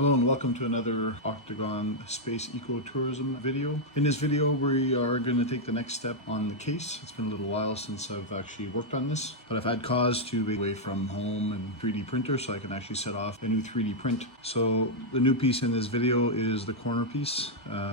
Hello and welcome to another Octagon Space Ecotourism video. In this video we are going to take the next step on the case. It's been a little while since I've actually worked on this, but I've had cause to be away from home and 3D printer so I can actually set off a new 3D print. So the new piece in this video is the corner piece,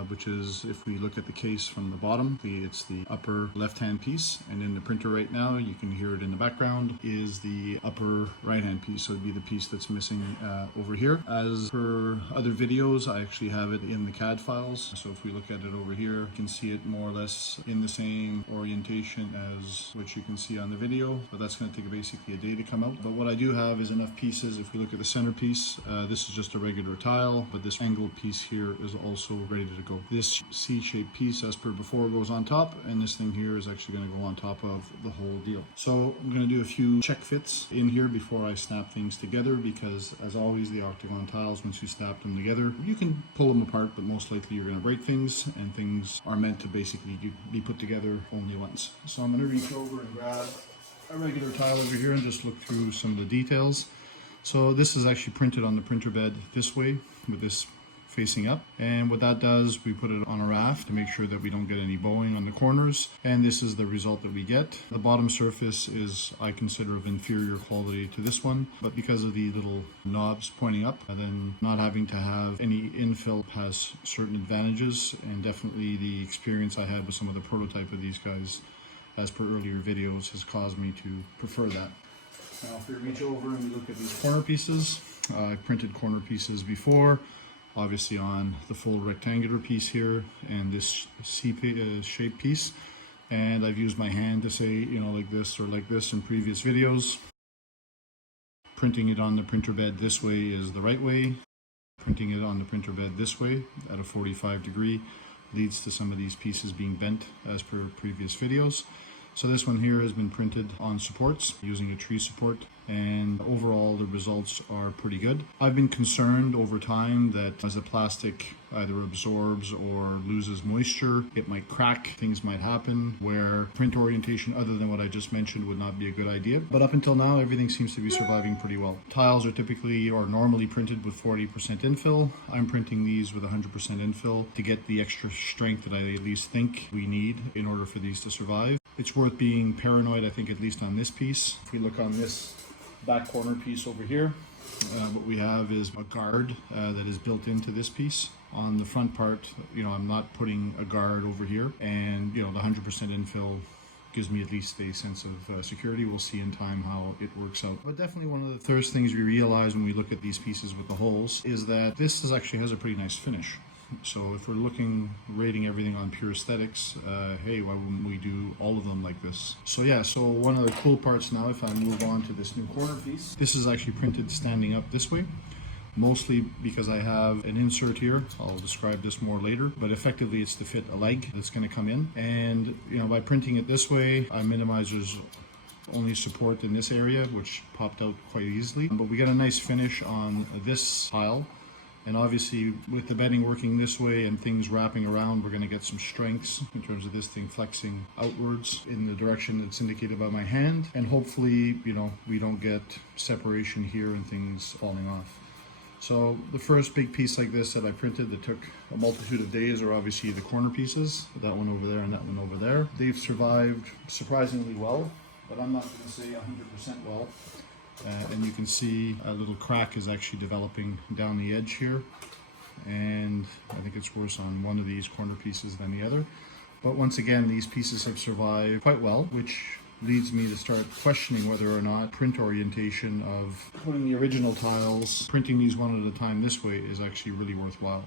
which is, if we look at the case from the bottom, it's the upper left hand piece, and in the printer right now, you can hear it in the background, is the upper right hand piece. So it'd be the piece that's missing over here. As per other videos, I actually have it in the CAD files. So if we look at it over here, you can see it more or less in the same orientation as what you can see on the video, but that's going to take basically a day to come out. But what I do have is enough pieces. If we look at the centerpiece, this is just a regular tile, but this angled piece here is also ready to go. This C-shaped piece, as per before, goes on top, and this thing here is actually going to go on top of the whole deal. So I'm going to do a few check fits in here before I snap things together, because as always, the Octagon tiles, once you snap them together, you can pull them apart, but most likely you're going to break things, and things are meant to basically be put together only once. So I'm going to reach over and grab a regular tile over here and just look through some of the details. So this is actually printed on the printer bed this way, with this facing up, and what that does, we put it on a raft to make sure that we don't get any bowing on the corners, and this is the result that we get. The bottom surface is, I consider, of inferior quality to this one, but because of the little knobs pointing up, and then not having to have any infill has certain advantages, and definitely the experience I had with some of the prototype of these guys, as per earlier videos, has caused me to prefer that. Now if we reach over and we look at these corner pieces, I printed corner pieces before, obviously on the full rectangular piece here and this C-shaped piece, and I've used my hand to say, you know, like this or like this in previous videos. Printing it on the printer bed this way is the right way. Printing it on the printer bed this way at a 45 degree leads to some of these pieces being bent, as per previous videos. So this one here has been printed on supports using a tree support, and overall the results are pretty good. I've been concerned over time that as the plastic either absorbs or loses moisture, it might crack, things might happen where print orientation other than what I just mentioned would not be a good idea. But up until now, everything seems to be surviving pretty well. Tiles are typically or normally printed with 40% infill. I'm printing these with 100% infill to get the extra strength that I at least think we need in order for these to survive. It's worth being paranoid, I think, at least on this piece. If we look on this back corner piece over here, what we have is a guard that is built into this piece. On the front part, you know, I'm not putting a guard over here, and you know, the 100% infill gives me at least a sense of security. We'll see in time how it works out. But definitely one of the first things we realize when we look at these pieces with the holes is that this actually has a pretty nice finish. So if we're rating everything on pure aesthetics, hey, why wouldn't we do all of them like this? So yeah, so one of the cool parts now, if I move on to this new corner piece, this is actually printed standing up this way, mostly because I have an insert here. I'll describe this more later, but effectively it's to fit a leg that's going to come in. And you know, by printing it this way, I minimize there's only support in this area, which popped out quite easily. But we get a nice finish on this tile. And obviously with the bedding working this way and things wrapping around, we're going to get some strengths in terms of this thing flexing outwards in the direction that's indicated by my hand. And hopefully, you know, we don't get separation here and things falling off. So the first big piece like this that I printed that took a multitude of days are obviously the corner pieces, that one over there and that one over there. They've survived surprisingly well, but I'm not going to say 100% well. And you can see a little crack is actually developing down the edge here, and I think it's worse on one of these corner pieces than the other. But once again, these pieces have survived quite well, which leads me to start questioning whether or not print orientation of putting the original tiles, printing these one at a time this way is actually really worthwhile.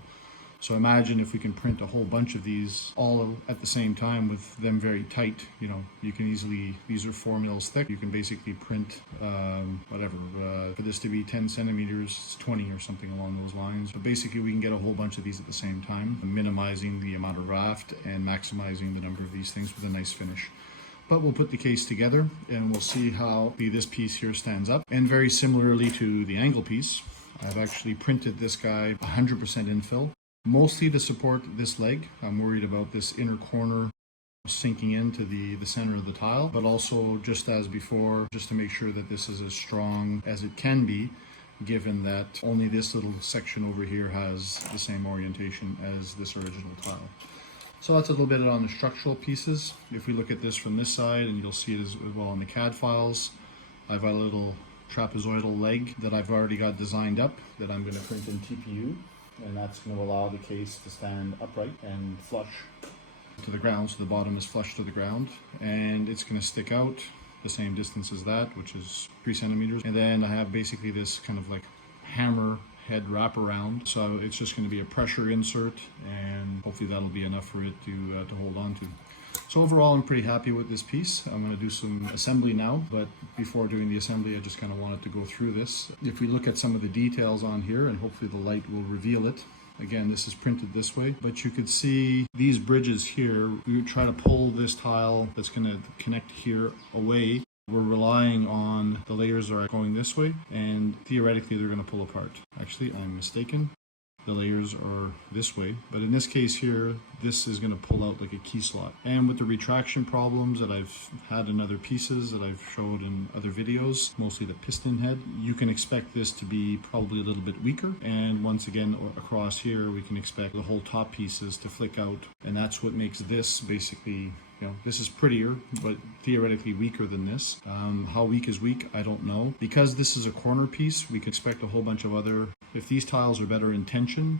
So imagine if we can print a whole bunch of these all at the same time with them very tight. You know, you can easily, these are 4 mils thick. You can basically print for this to be 10 centimeters, it's 20 or something along those lines. But basically we can get a whole bunch of these at the same time, minimizing the amount of raft and maximizing the number of these things with a nice finish. But we'll put the case together and we'll see how this piece here stands up. And very similarly to the angle piece, I've actually printed this guy 100% infill. Mostly to support this leg. I'm worried about this inner corner sinking into the center of the tile, but also just as before, just to make sure that this is as strong as it can be given that only this little section over here has the same orientation as this original tile. So that's a little bit on the structural pieces. If we look at this from this side, and you'll see it as well in the CAD files, I've got a little trapezoidal leg that I've already got designed up that I'm going to print in TPU, and that's going to allow the case to stand upright and flush to the ground, so the bottom is flush to the ground, and it's going to stick out the same distance as that, which is 3 centimeters. And then I have basically this kind of like hammer head wraparound, so it's just going to be a pressure insert, and hopefully that'll be enough for it to hold on to. So overall, I'm pretty happy with this piece. I'm going to do some assembly now, but before doing the assembly, I just kind of wanted to go through this. If we look at some of the details on here, and hopefully the light will reveal it. Again, this is printed this way, but you could see these bridges here. We would try to pull this tile that's going to connect here away. We're relying on the layers that are going this way, and theoretically they're going to pull apart. Actually, I'm mistaken. The layers are this way, but in this case here, this is going to pull out like a key slot. And with the retraction problems that I've had in other pieces that I've showed in other videos, mostly the piston head, you can expect this to be probably a little bit weaker. And once again, across here, we can expect the whole top pieces to flick out. And that's what makes this basically, you know, this is prettier, but theoretically weaker than this. How weak is weak, I don't know. Because this is a corner piece, we can expect a whole bunch of other, if these tiles are better in tension,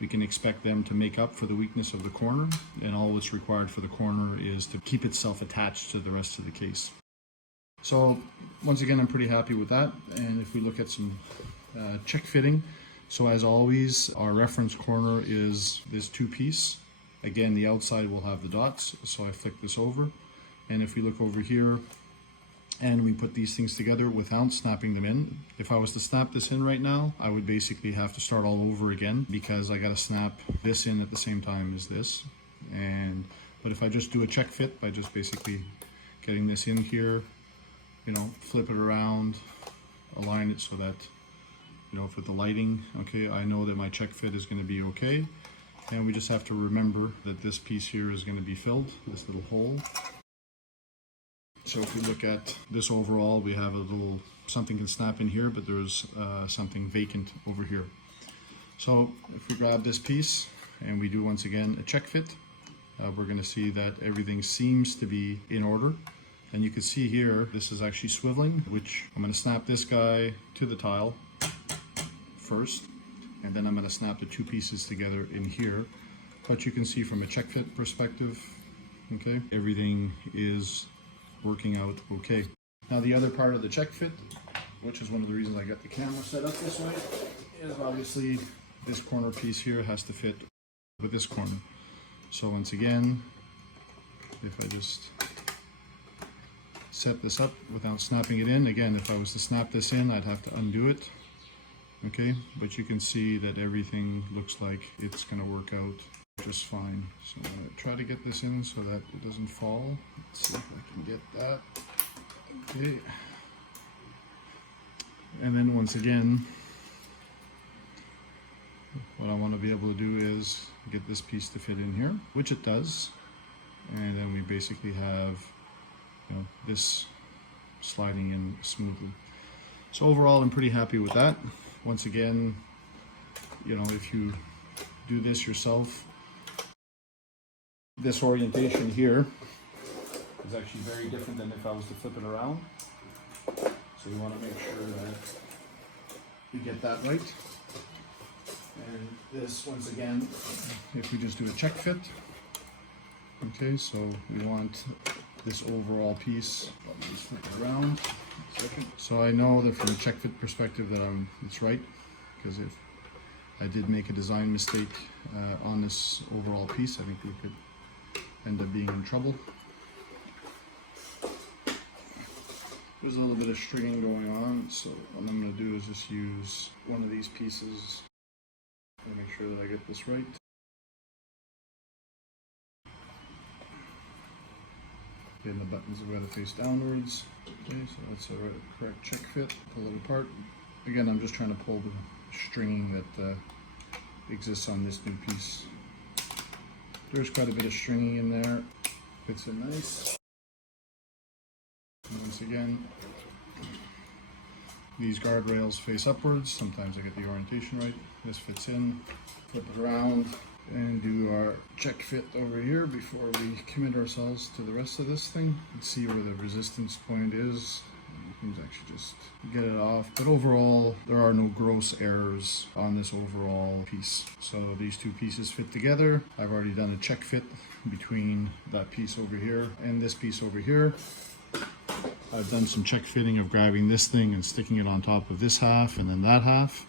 we can expect them to make up for the weakness of the corner, and all that's required for the corner is to keep itself attached to the rest of the case. So once again, I'm pretty happy with that. And if we look at some check fitting, so as always, our reference corner is this 2-piece. Again, the outside will have the dots, so I flick this over. And if we look over here, and we put these things together without snapping them in. If I was to snap this in right now, I would basically have to start all over again, because I got to snap this in at the same time as this. But if I just do a check fit by just basically getting this in here, you know, flip it around, align it so that, you know, for the lighting, okay, I know that my check fit is going to be okay. And we just have to remember that this piece here is going to be filled, this little hole. So if we look at this overall, we have a little, something can snap in here, but there's something vacant over here. So if we grab this piece and we do once again a check fit, we're going to see that everything seems to be in order. And you can see here, this is actually swiveling, which I'm going to snap this guy to the tile first, and then I'm going to snap the 2 pieces together in here. But you can see from a check fit perspective, okay, everything is working out okay. Now the other part of the check fit, which is one of the reasons I got the camera set up this way, is obviously this corner piece here has to fit with this corner. So once again, if I just set this up without snapping it in, again, if I was to snap this in, I'd have to undo it. Okay, but you can see that everything looks like it's going to work out just fine. So I'm going to try to get this in so that it doesn't fall. Let's see if I can get that. Okay. And then once again, what I want to be able to do is get this piece to fit in here, which it does. And then we basically have, you know, this sliding in smoothly. So overall, I'm pretty happy with that. Once again, you know, if you do this yourself, this orientation here is actually very different than if I was to flip it around. So you want to make sure that you get that right. And this, once again, if we just do a check fit, okay, so we want this overall piece, let me just flip it around a second. So I know that from a check fit perspective that it's right, because if I did make a design mistake on this overall piece, I think we could end up being in trouble. There's a little bit of stringing going on, so what I'm going to do is just use one of these pieces and make sure that I get this right. Again, the buttons have got to face downwards. Okay, so that's a correct check fit. Pull it apart. Again, I'm just trying to pull the stringing that exists on this new piece. There's quite a bit of stringing in there. Fits in nice. And once again, These guardrails face upwards. Sometimes I get the orientation right. This fits in. Flip it around and do our check fit over here before we commit ourselves to the rest of this thing. Let's see where the resistance point is. You can actually just get it off. But overall, there are no gross errors on this overall piece. So these two pieces fit together. I've already done a check fit between that piece over here and this piece over here. I've done some check fitting of grabbing this thing and sticking it on top of this half and then that half.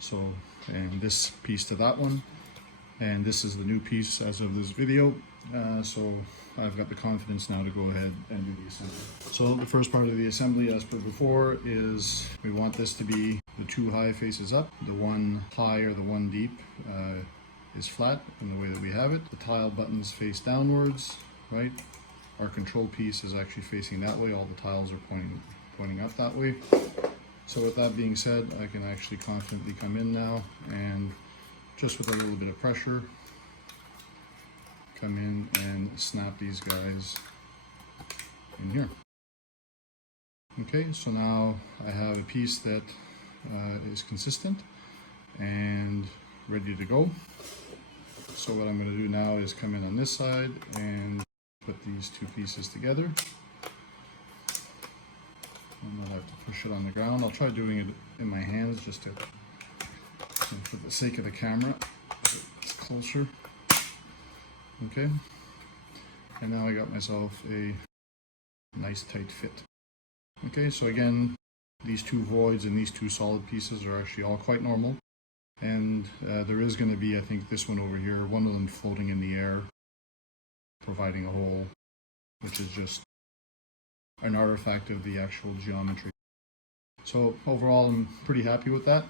So, and this piece to that one. And this is the new piece as of this video. So I've got the confidence now to go ahead and do the assembly. So the first part of the assembly, as per before, is we want this to be the two high faces up. The one high or the one deep is flat in the way that we have it. The tile buttons face downwards, right? Our control piece is actually facing that way. All the tiles are pointing up that way. So with that being said, I can actually confidently come in now and just with a little bit of pressure, come in and snap these guys in here. Okay, so now I have a piece that is consistent and ready to go. So what I'm going to do now is come in on this side and put these two pieces together. And I'll have to push it on the ground. I'll try doing it in my hands just to, for the sake of the camera, it's closer. Okay, and now I got myself a nice tight fit. Okay, so again, these two voids and these two solid pieces are actually all quite normal. And there is going to be, I think, this one over here, one of them floating in the air, providing a hole, which is just an artifact of the actual geometry. So overall, I'm pretty happy with that.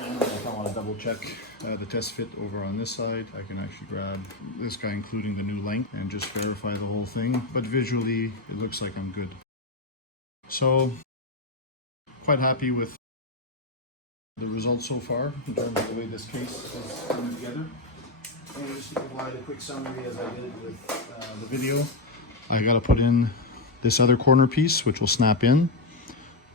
And if I want to double check the test fit over on this side, I can actually grab this guy, including the new length, and just verify the whole thing. But visually, it looks like I'm good. So, quite happy with the results so far in terms of the way this case is coming together. And just to provide a quick summary as I did with the video, I got to put in this other corner piece, which will snap in.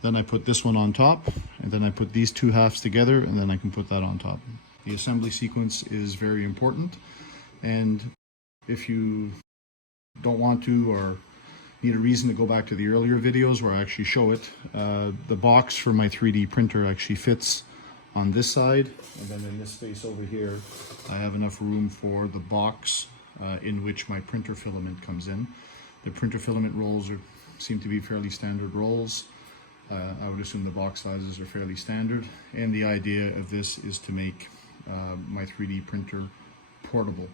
Then I put this one on top, and then I put these two halves together, and then I can put that on top. The assembly sequence is very important, and if you don't want to or need a reason to go back to the earlier videos where I actually show it, the box for my 3D printer actually fits on this side, and then in this space over here, I have enough room for the box in which my printer filament comes in. The printer filament rolls seem to be fairly standard rolls. I would assume the box sizes are fairly standard, and the idea of this is to make my 3D printer portable.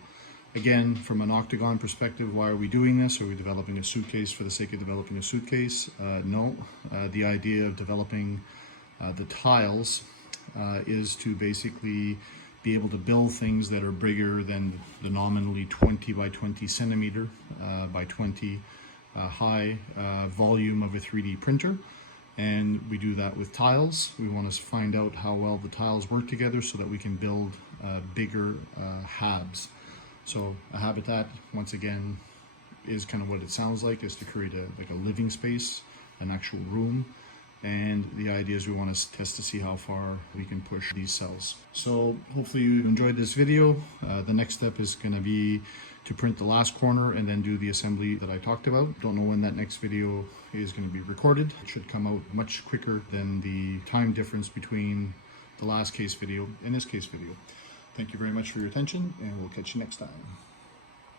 Again, from an Octagon perspective, why are we doing this? Are we developing a suitcase for the sake of developing a suitcase? No. The idea of developing the tiles is to basically be able to build things that are bigger than the nominally 20 by 20 centimeter by 20 high volume of a 3D printer. And we do that with tiles. We want to find out how well the tiles work together so that we can build bigger Habs. So a habitat, once again, is kind of what it sounds like, is to create a living space, an actual room. And the idea is we want to test to see how far we can push these cells. So hopefully you enjoyed this video. The next step is going to be to print the last corner and then do the assembly that I talked about. Don't know when that next video is going to be recorded. It should come out much quicker than the time difference between the last case video and this case video. Thank you very much for your attention, and we'll catch you next time.